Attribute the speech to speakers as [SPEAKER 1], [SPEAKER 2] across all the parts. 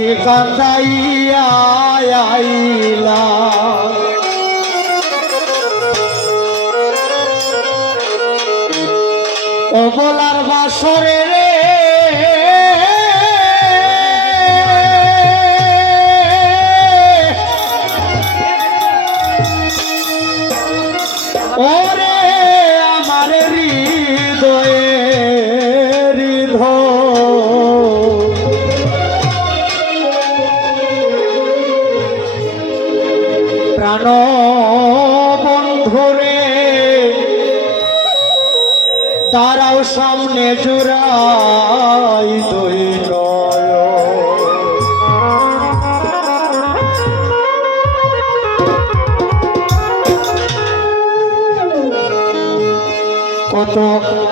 [SPEAKER 1] নিশি কান্দাইয়া বলার বাসরে ওরে আমার হৃদয় তারাও সামনে জোড়াই দুই কত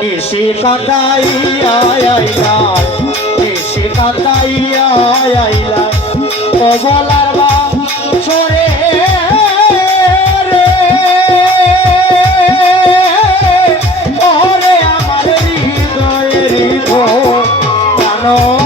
[SPEAKER 1] নিশি কাঁদাইয়া আইলা নিশি কাঁদাইয়া আইলা কবলার Claro.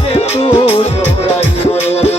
[SPEAKER 1] সামনে একটু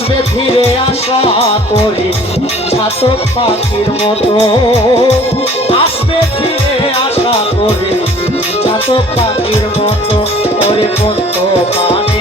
[SPEAKER 1] আসবে ফিরে আশা করি, ছাতক পাখির মতো। আসবে ফিরে আশা করি, ছাতক পাখির মতো, ওরে কত পানে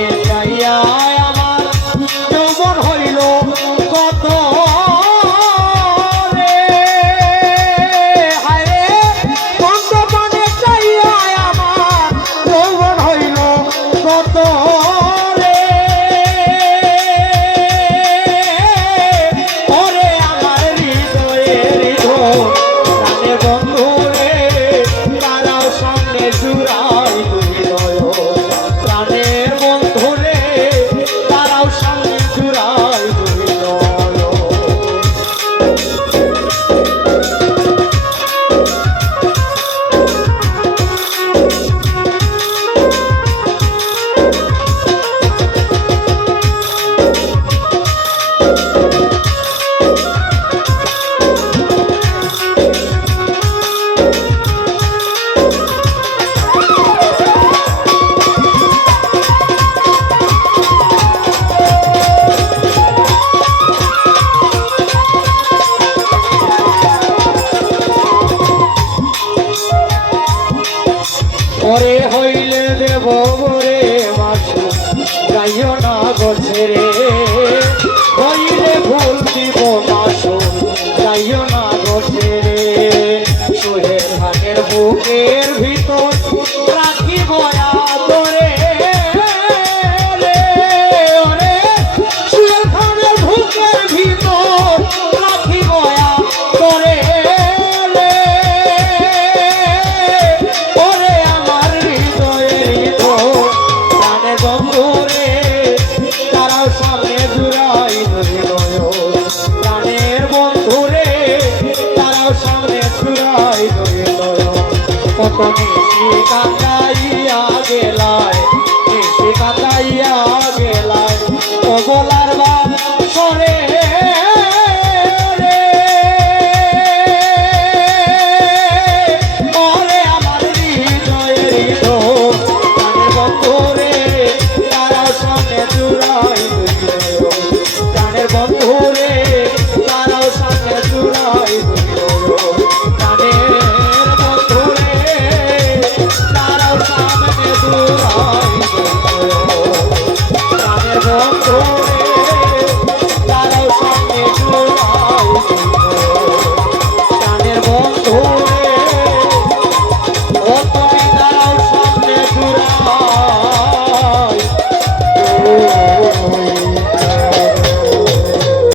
[SPEAKER 1] বুকের ভিতর রাখিব তারাও সামনে